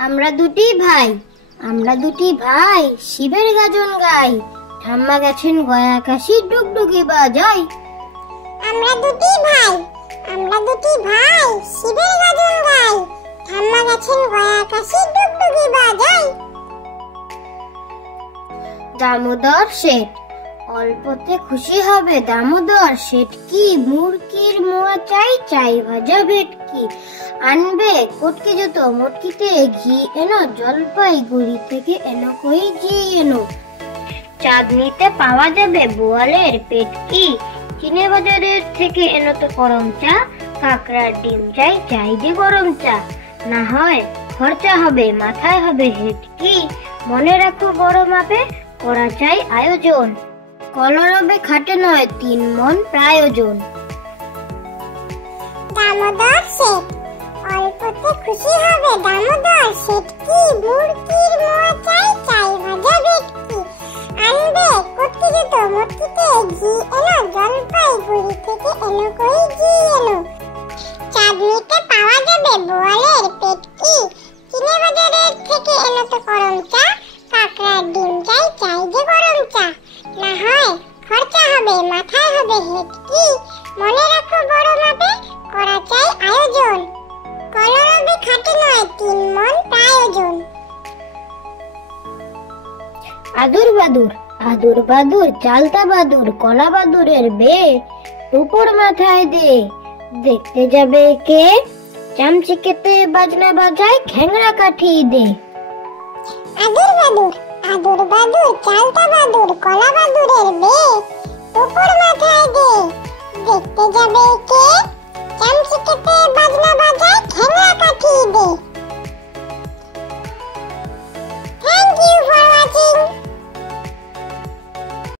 আমরা দুটি ভাই শিবের গাজন গাই। ঠাম্মা গেছেন গয়া কাশি ডুগডুগি বাজাই। আমরা দুটি ভাই শিবের গাজন গাই। ঠাম্মা গেছেন গয়া কাশি ডুগডুগি বাজাই। দামোদর শেঠ অল্পতে খুশি হবে দামোদর শেঠ কি মুরগির মোয়া চাই চাই ভাজা ভেটকি। আনবে কটকি যত মটকিতে ঘি এনো জলপাইগুড়ি থেকে এনো কই ঘি এনো। চাঁদনিতে পাওয়া যাবে বোয়ালের পেটকি। চিনে বাজারের থেকে এনো তো গরম চা। কাকড়ার ডিম চাই চাই যে গরম চা। না হয় খরচা হবে মাথায় হবে হেটকি। মনে রাখো বড় মাপে করা চাই আয়োজন। কলরবে খাটে নয় 3 মণ প্রায়োজন। দামোদর শেঠ অল্পতে খুশি হবে দামোদর শেঠ কি মুরগির মোয়া চাই চাই ভাজা ভেটকি। আনবে কটকি যত মটকিতে ঘি এনো জলপাইগুড়ি থেকে এনো কই ঘি এনো। চাঁদনিতে পাওয়া যাবে বোয়ালের পেটকি। চিনে বাজারের থেকে এনো তো গরম চা। কাকড়ার ডিম চাই চাই যে গরম চা। না হয় খরচা হবে মাথায় হবে হেটকি। মনে রাখো বড় মাপে করা চাই আয়োজন। কলরবে খাটে নয় 3 মণ প্রায়োজন। আদুর বাদুর চালতা বাদুর কলা বাদুরের বে উপর মাথায় দে। দেখতে যাবে কে চামচিকেতে বাজনা বাজায় খ্যাংরা কাঠি দে। আদুর বাদুর চালতা বাদুর কলা বাদুরের বে উপর মাথায় দে। দেখতে যাবে কে চামচিকেতে